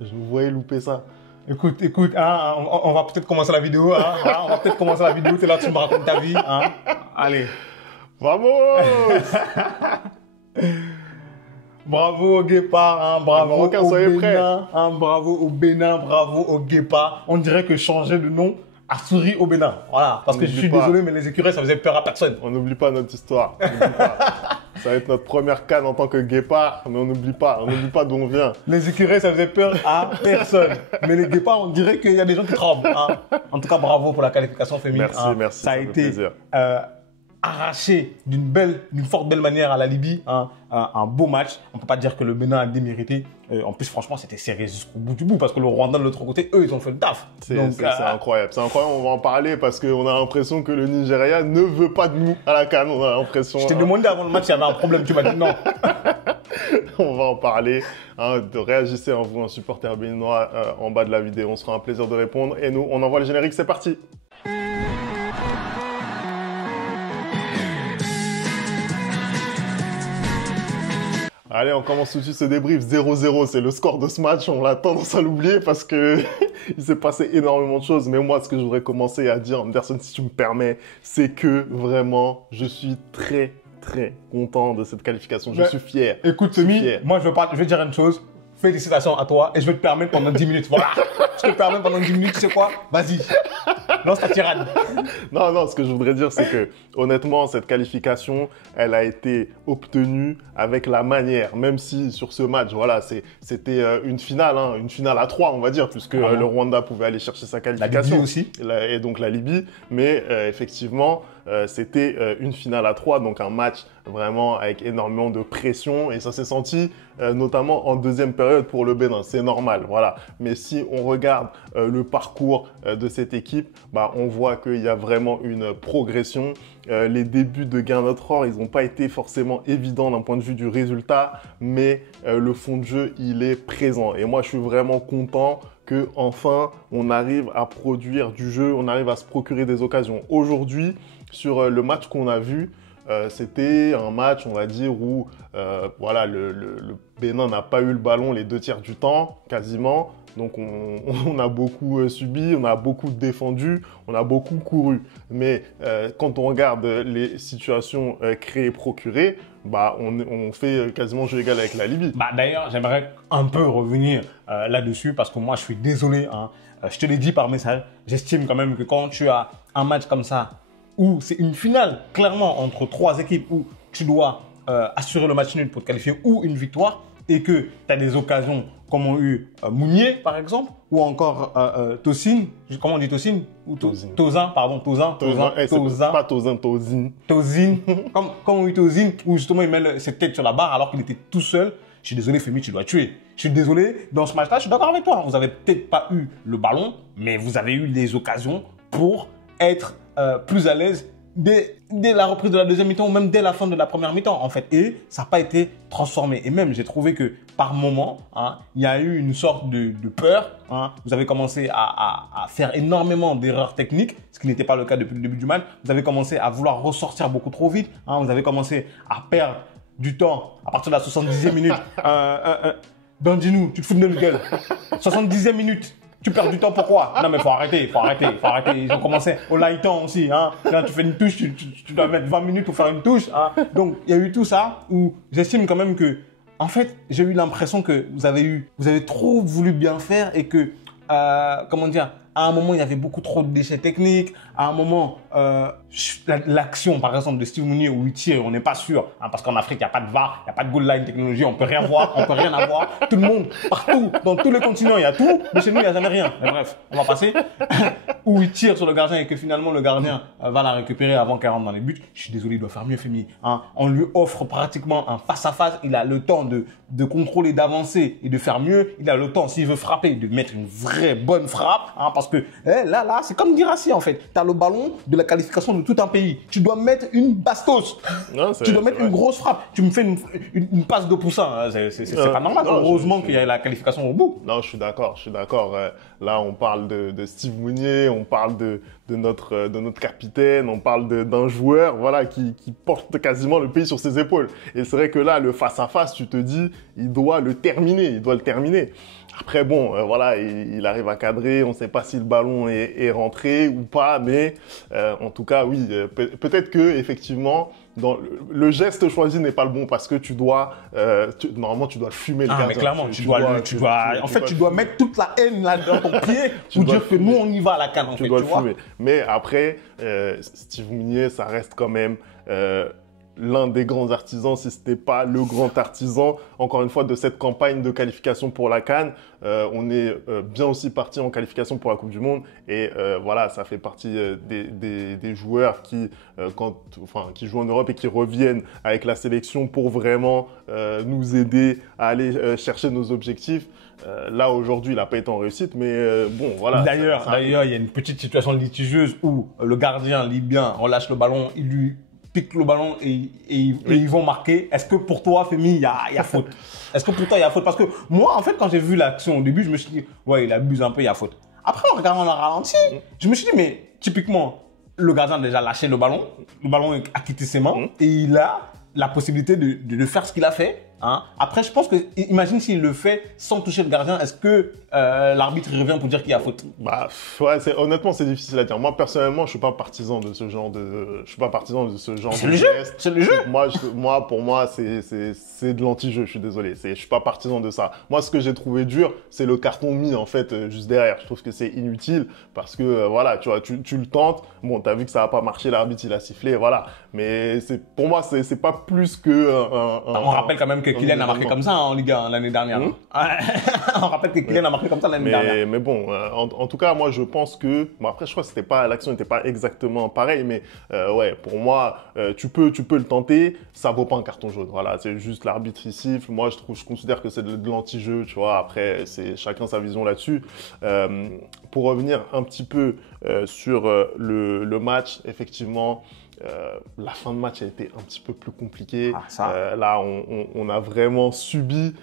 Je vous voyais louper ça. Écoute, hein, on va peut-être commencer la vidéo. Hein, on va peut-être commencer la vidéo. T'es là, tu me racontes ta vie. Hein. Allez. Vamos. Bravo au Guépard, hein, bravo Marocains, au soyez Bénin, hein, bravo au Bénin, bravo au Guépard. On dirait que changer de nom a souri au Bénin. Voilà, parce que je suis désolé, mais les écureuils, ça faisait peur à personne. On n'oublie pas notre histoire. Ça va être notre première canne en tant que Guépard, mais on n'oublie pas d'où on vient. Les écureuils, ça faisait peur à personne. Mais les Guépards, on dirait qu'il y a des gens qui tremblent. Hein. En tout cas, bravo pour la qualification féminine. Merci, hein. merci. Ça a été arraché d'une forte belle manière à la Libye, hein, un beau match. On peut pas dire que le Bénin a démérité. En plus, franchement, c'était serré jusqu'au bout du bout parce que le Rwanda de l'autre côté, eux, ils ont fait le taf. C'est incroyable. C'est incroyable. On va en parler parce qu'on a l'impression que le Nigeria ne veut pas de nous à la CAN. On a l'impression. Je t'ai demandé avant le match s'il y avait un problème. Tu m'as dit non. On va en parler. Hein, réagissez en vous, un supporter béninois, en bas de la vidéo. On sera un plaisir de répondre. Et nous, on envoie le générique. C'est parti. Allez, on commence tout de suite ce débrief. 0-0, c'est le score de ce match. On a tendance à l'oublier parce que il s'est passé énormément de choses. Mais moi, ce que je voudrais commencer à dire, Anderson, si tu me permets, c'est que vraiment, je suis très content de cette qualification. Je suis fier. Écoute, Semi, moi, je vais dire une chose. Félicitations à toi et je vais te permettre pendant 10 minutes. Voilà. Je te permets pendant 10 minutes, tu sais quoi? Vas-y. Lance ta tirade. Non, ce que je voudrais dire, c'est que, honnêtement, cette qualification, elle a été obtenue avec la manière. Même si, sur ce match, voilà, c'était une finale, hein, une finale à 3, on va dire, puisque le Rwanda pouvait aller chercher sa qualification. La Libye aussi. Et donc la Libye. Mais, effectivement, c'était une finale à 3, donc un match vraiment avec énormément de pression. Et ça s'est senti, notamment en deuxième période pour le Bénin. C'est normal, voilà. Mais si on regarde le parcours de cette équipe, bah, on voit qu'il y a vraiment une progression. Les débuts de Gernot-Rohr, ils n'ont pas été forcément évidents d'un point de vue du résultat, mais le fond de jeu, il est présent. Et moi, je suis vraiment content que enfin on arrive à produire du jeu, on arrive à se procurer des occasions. Aujourd'hui, sur le match qu'on a vu, c'était un match, on va dire, où voilà, le Bénin n'a pas eu le ballon les 2 tiers du temps, quasiment. Donc, on a beaucoup subi, on a beaucoup défendu, on a beaucoup couru. Mais quand on regarde les situations créées et procurées, bah, on fait quasiment jeu égal avec la Libye. Bah, d'ailleurs, j'aimerais un peu revenir là-dessus parce que moi, je suis désolé. Hein. Je te l'ai dit par message. J'estime quand même que quand tu as un match comme ça, où c'est une finale, clairement, entre 3 équipes, où tu dois assurer le match nul pour te qualifier ou une victoire, et que tu as des occasions comme ont eu Mounier, par exemple, ou encore Tosin. Comment on dit Tosin? Tosin, pardon, Tosin. Pas Tosin, Tosin. Tosin. Comme ont eu Tosin, où justement il met ses têtes sur la barre alors qu'il était tout seul. Je suis désolé, Femi, tu dois tuer. Je suis désolé, dans ce match-là, je suis d'accord avec toi. Vous avez peut-être pas eu le ballon, mais vous avez eu les occasions pour être plus à l'aise dès la reprise de la deuxième mi-temps ou même dès la fin de la première mi-temps, en fait. Et ça n'a pas été transformé. Et même, j'ai trouvé que par moment, hein, il y a eu une sorte de peur. Hein. Vous avez commencé à faire énormément d'erreurs techniques, ce qui n'était pas le cas depuis le début du match. Vous avez commencé à vouloir ressortir beaucoup trop vite. Hein. Vous avez commencé à perdre du temps à partir de la 70e minute. Dandjinou, tu te fous de notre gueule. 70e minute. Tu perds du temps, pourquoi? Non, mais faut arrêter. Ils ont commencé au lighton aussi, hein. Quand tu fais une touche, tu dois mettre 20 minutes pour faire une touche, hein. Donc, il y a eu tout ça où j'estime quand même que, en fait, j'ai eu l'impression que vous avez trop voulu bien faire et que, comment dire, à un moment, il y avait beaucoup trop de déchets techniques. À un moment, l'action, par exemple, de Steve Mounier où il tire, on n'est pas sûr. Hein, parce qu'en Afrique, il n'y a pas de VAR, il n'y a pas de goal line technologie, on peut rien voir, on peut rien avoir. Tout le monde, partout, dans tous les continents, il y a tout. Mais chez nous, il n'y a jamais rien. Mais bref, on va passer. Où il tire sur le gardien et que finalement, le gardien va la récupérer avant qu'elle rentre dans les buts. Je suis désolé, il doit faire mieux, Femi. Hein, on lui offre pratiquement un face-à-face. Il a le temps de contrôler, d'avancer et de faire mieux. Il a le temps, s'il veut frapper, de mettre une vraie bonne frappe. Hein, parce que là, c'est comme Guirassy, en fait. Tu as le ballon de la qualification de tout un pays. Tu dois mettre une bastos. Non, tu dois mettre une grosse frappe. Tu me fais une passe de poussin. Hein. C'est pas normal. Non, heureusement qu'il y a la qualification au bout. Non, je suis d'accord. Là, on parle de Steve Mounier, on parle de notre capitaine, on parle d'un joueur, voilà, qui porte quasiment le pays sur ses épaules. Et c'est vrai que là, le face-à-face, tu te dis, il doit le terminer. Après, bon, voilà, il arrive à cadrer. On ne sait pas si le ballon est rentré ou pas, mais en tout cas, oui, peut-être que effectivement, dans le geste choisi n'est pas le bon parce que tu dois, normalement, tu dois fumer le gardien. Mais clairement, tu dois mettre toute la haine là dans ton pied pour dire que nous, on y va à la CAN, en fait, tu dois le fumer. Mais après, Steve Mounier, ça reste quand même l'un des grands artisans, si ce n'était pas le grand artisan, encore une fois, de cette campagne de qualification pour la CAN. On est bien aussi parti en qualification pour la Coupe du Monde. Et voilà, ça fait partie des joueurs qui jouent en Europe et qui reviennent avec la sélection pour vraiment nous aider à aller chercher nos objectifs. Là, aujourd'hui, il n'a pas été en réussite, mais bon, voilà. D'ailleurs, il y a une petite situation litigieuse où le gardien libyen relâche le ballon, il lui pique le ballon et ils vont marquer. Est-ce que pour toi, Femi, il y a faute? Est-ce que pour toi, il y a faute? Parce que moi, en fait, quand j'ai vu l'action au début, je me suis dit, ouais, il abuse un peu, il y a faute. Après, en regardant le ralenti, je me suis dit, mais typiquement, le gardien a déjà lâché le ballon a quitté ses mains et il a la possibilité de faire ce qu'il a fait. Hein. Après, je pense que, imagine s'il le fait sans toucher le gardien, est-ce que l'arbitre revient pour dire qu'il y a faute? Bah, ouais, honnêtement, c'est difficile à dire. Moi, personnellement, je suis pas partisan de ce genre de, C'est le jeu. C'est le jeu. Pour moi, c'est de l'anti-jeu. Je suis désolé. Je suis pas partisan de ça. Moi, ce que j'ai trouvé dur, c'est le carton mis en fait juste derrière. Je trouve que c'est inutile parce que voilà, tu vois, tu le tentes. Bon, t'as vu que ça a pas marché, l'arbitre il a sifflé, voilà. Mais pour moi, c'est pas plus que on rappelle quand même que Kylian a marqué comme ça en Ligue 1 l'année dernière. On rappelle que Kylian a marqué comme ça l'année dernière. Mais bon, en tout cas, moi, je pense que... Bon, après, je crois que l'action n'était pas exactement pareille, mais ouais, pour moi, tu peux le tenter, ça vaut pas un carton jaune. Voilà, c'est juste l'arbitre qui siffle. Moi, je considère que c'est de l'anti-jeu, tu vois. Après, c'est chacun sa vision là-dessus. Pour revenir un petit peu sur le match, effectivement... la fin de match a été un petit peu plus compliquée. Là, on a vraiment subi.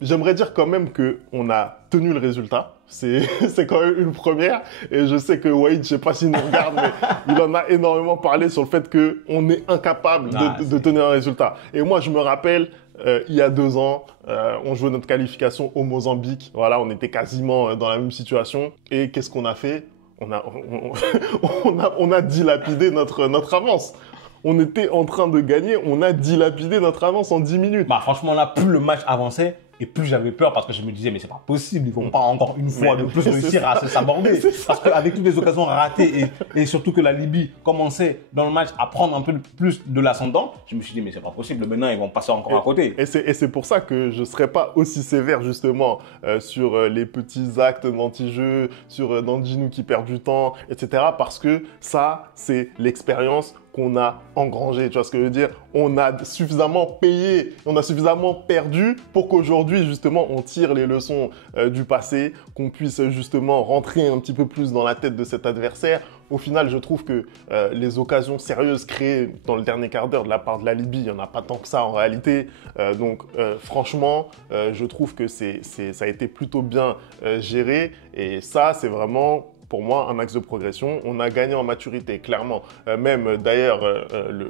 J'aimerais dire quand même qu'on a tenu le résultat. C'est quand même une première. Et je sais que Wahid, je ne sais pas s'il nous regarde, mais il en a énormément parlé sur le fait qu'on est incapable de tenir un résultat. Et moi, je me rappelle, il y a 2 ans, on jouait notre qualification au Mozambique. Voilà, on était quasiment dans la même situation. Et qu'est-ce qu'on a fait? On a dilapidé notre avance. On était en train de gagner, on a dilapidé notre avance en 10 minutes. Bah franchement là, plus le match avançait et plus j'avais peur parce que je me disais mais c'est pas possible, ils vont pas encore une fois de plus réussir à se saborder. Parce qu'avec toutes les occasions ratées et surtout que la Libye commençait dans le match à prendre un peu plus de l'ascendant, je me suis dit mais c'est pas possible, maintenant ils vont passer encore à côté. Et c'est pour ça que je serais pas aussi sévère justement sur les petits actes d'anti-jeu, sur Dandjinou qui perd du temps, etc. Parce que ça, c'est l'expérience qu'on a engrangé, tu vois ce que je veux dire? On a suffisamment payé, on a suffisamment perdu pour qu'aujourd'hui, justement, on tire les leçons du passé, qu'on puisse justement rentrer un petit peu plus dans la tête de cet adversaire. Au final, je trouve que les occasions sérieuses créées dans le dernier quart d'heure de la part de la Libye, il n'y en a pas tant que ça en réalité. Donc, franchement, je trouve que ça a été plutôt bien géré. Et ça, c'est vraiment... pour moi, un axe de progression. On a gagné en maturité, clairement. Même d'ailleurs,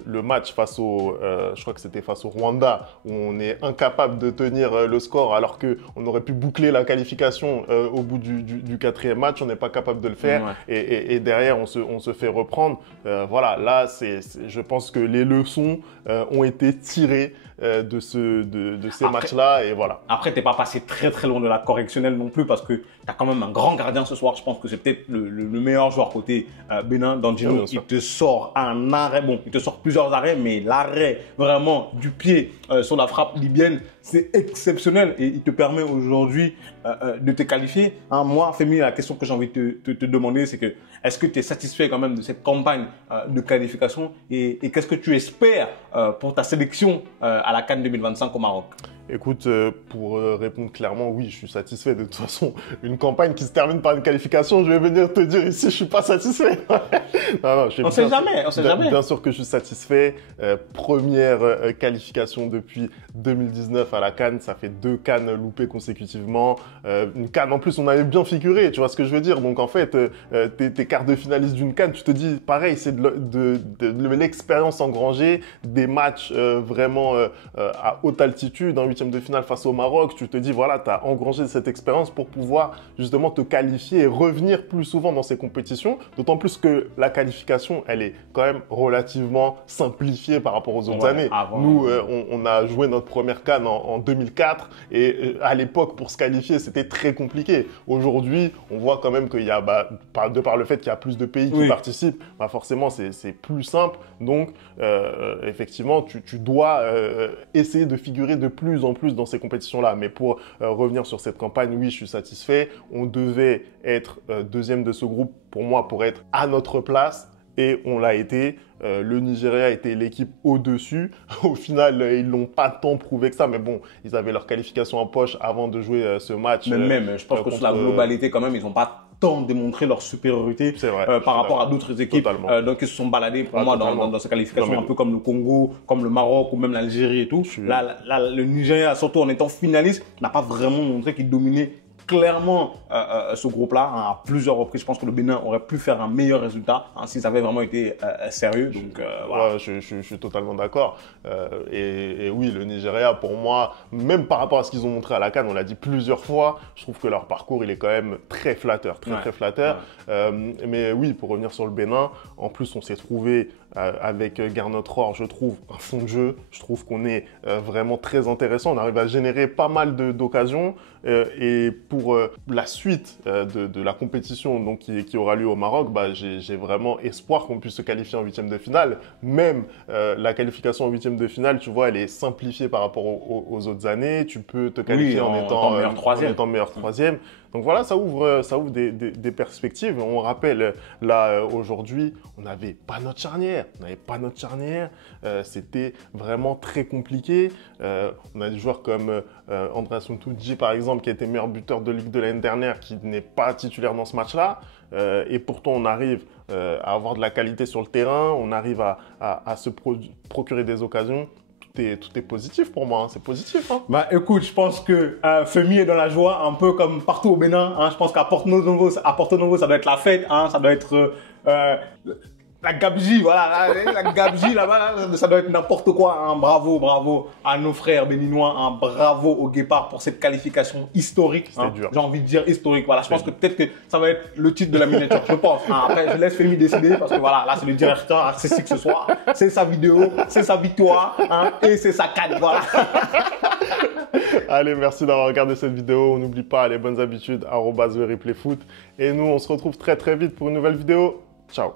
le match face je crois que c'était face au Rwanda, où on est incapable de tenir le score alors qu'on aurait pu boucler la qualification au bout du 4e match. On n'est pas capable de le faire. Ouais. Et derrière, on se fait reprendre. Voilà, là, je pense que les leçons ont été tirées de ces matchs-là. Et voilà. Après, tu n'es pas passé très très loin de la correctionnelle non plus parce que tu as quand même un grand gardien ce soir. Je pense que c'est peut-être le meilleur joueur côté Bénin, Dandjinou. Il te sort un arrêt, bon, il te sort plusieurs arrêts, mais l'arrêt vraiment du pied sur la frappe libyenne, c'est exceptionnel et il te permet aujourd'hui de te qualifier. Hein, moi, Femi, la question que j'ai envie de te demander, c'est que est-ce que tu es satisfait quand même de cette campagne de qualification et qu'est-ce que tu espères pour ta sélection à la CAN 2025 au Maroc? Écoute, pour répondre clairement, oui, je suis satisfait. De toute façon, une campagne qui se termine par une qualification, je vais venir te dire ici, je suis pas satisfait. Non, on sait jamais. Bien sûr que je suis satisfait. Première qualification depuis 2019 à la CAN. Ça fait 2 CAN loupées consécutivement. Une CAN, en plus, on avait bien figuré, tu vois ce que je veux dire. Donc, en fait, t'es quart de finaliste d'une CAN, tu te dis, pareil, c'est de l'expérience engrangée, des matchs vraiment à haute altitude, en 8e huitième de finale face au Maroc, tu te dis, voilà, tu as engrangé cette expérience pour pouvoir justement te qualifier et revenir plus souvent dans ces compétitions. D'autant plus que la qualification, elle est quand même relativement simplifiée par rapport aux autres années. Nous, on a joué notre première CAN en 2004 et à l'époque, pour se qualifier, c'était très compliqué. Aujourd'hui, on voit quand même qu'il y a, de par le fait qu'il y a plus de pays qui participent, forcément, c'est plus simple. Donc, effectivement, tu dois essayer de figurer de plus en plus dans ces compétitions-là. Mais pour revenir sur cette campagne, oui, je suis satisfait. On devait être deuxième de ce groupe, pour moi, pour être à notre place. Et on l'a été. Le Nigeria était l'équipe au-dessus. Au final, ils n'ont pas tant prouvé que ça. Mais bon, ils avaient leur qualification en poche avant de jouer ce match. Même, je pense que sur la globalité, quand même, ils n'ont pas tant démontré leur supériorité par rapport à d'autres équipes. Donc, ils se sont baladés pour moi dans ces qualifications, un peu comme le Congo, comme le Maroc ou même l'Algérie et tout. Là, le Nigeria, surtout en étant finaliste, n'a pas vraiment montré qu'il dominait clairement ce groupe-là à plusieurs reprises. Je pense que le Bénin aurait pu faire un meilleur résultat s'ils avaient vraiment été sérieux. Donc, voilà. Je suis totalement d'accord. Et oui, le Nigeria, pour moi, même par rapport à ce qu'ils ont montré à la CAN, on l'a dit plusieurs fois, je trouve que leur parcours, il est quand même très flatteur, très flatteur. Mais oui, pour revenir sur le Bénin, en plus, on s'est trouvé avec Gernot Rohr, je trouve, un fond de jeu. Je trouve qu'on est vraiment très intéressant. On arrive à générer pas mal d'occasions. Et pour la suite de la compétition donc, qui aura lieu au Maroc, j'ai vraiment espoir qu'on puisse se qualifier en huitième de finale. Même la qualification en huitième de finale, tu vois, elle est simplifiée par rapport aux autres années. Tu peux te qualifier en étant meilleur troisième. Donc voilà, ça ouvre des perspectives. On rappelle, là, aujourd'hui, on n'avait pas notre charnière. C'était vraiment très compliqué. On a des joueurs comme Andreas Ntoudji, par exemple, qui a été meilleur buteur de Ligue de l'année dernière, qui n'est pas titulaire dans ce match-là. Et pourtant, on arrive à avoir de la qualité sur le terrain. On arrive à se procurer des occasions. Tout est positif pour moi, c'est positif. Écoute, je pense que Femi est dans la joie, un peu comme partout au Bénin. Je pense qu'à Porto Novo, ça doit être la fête, ça doit être la gabegie, voilà, la gabegie là-bas, ça doit être n'importe quoi. Bravo à nos frères béninois, bravo au Guépard pour cette qualification historique. J'ai envie de dire historique. Voilà, je pense que peut-être que ça va être le titre de la miniature, je pense. Après, je laisse Femi décider parce que voilà, là c'est le directeur artistique ce soir. C'est sa vidéo, c'est sa victoire, et c'est sa canne, voilà. Allez, merci d'avoir regardé cette vidéo. N'oublie pas les bonnes habitudes, @thereplayfoot. Et nous, on se retrouve très vite pour une nouvelle vidéo. Ciao.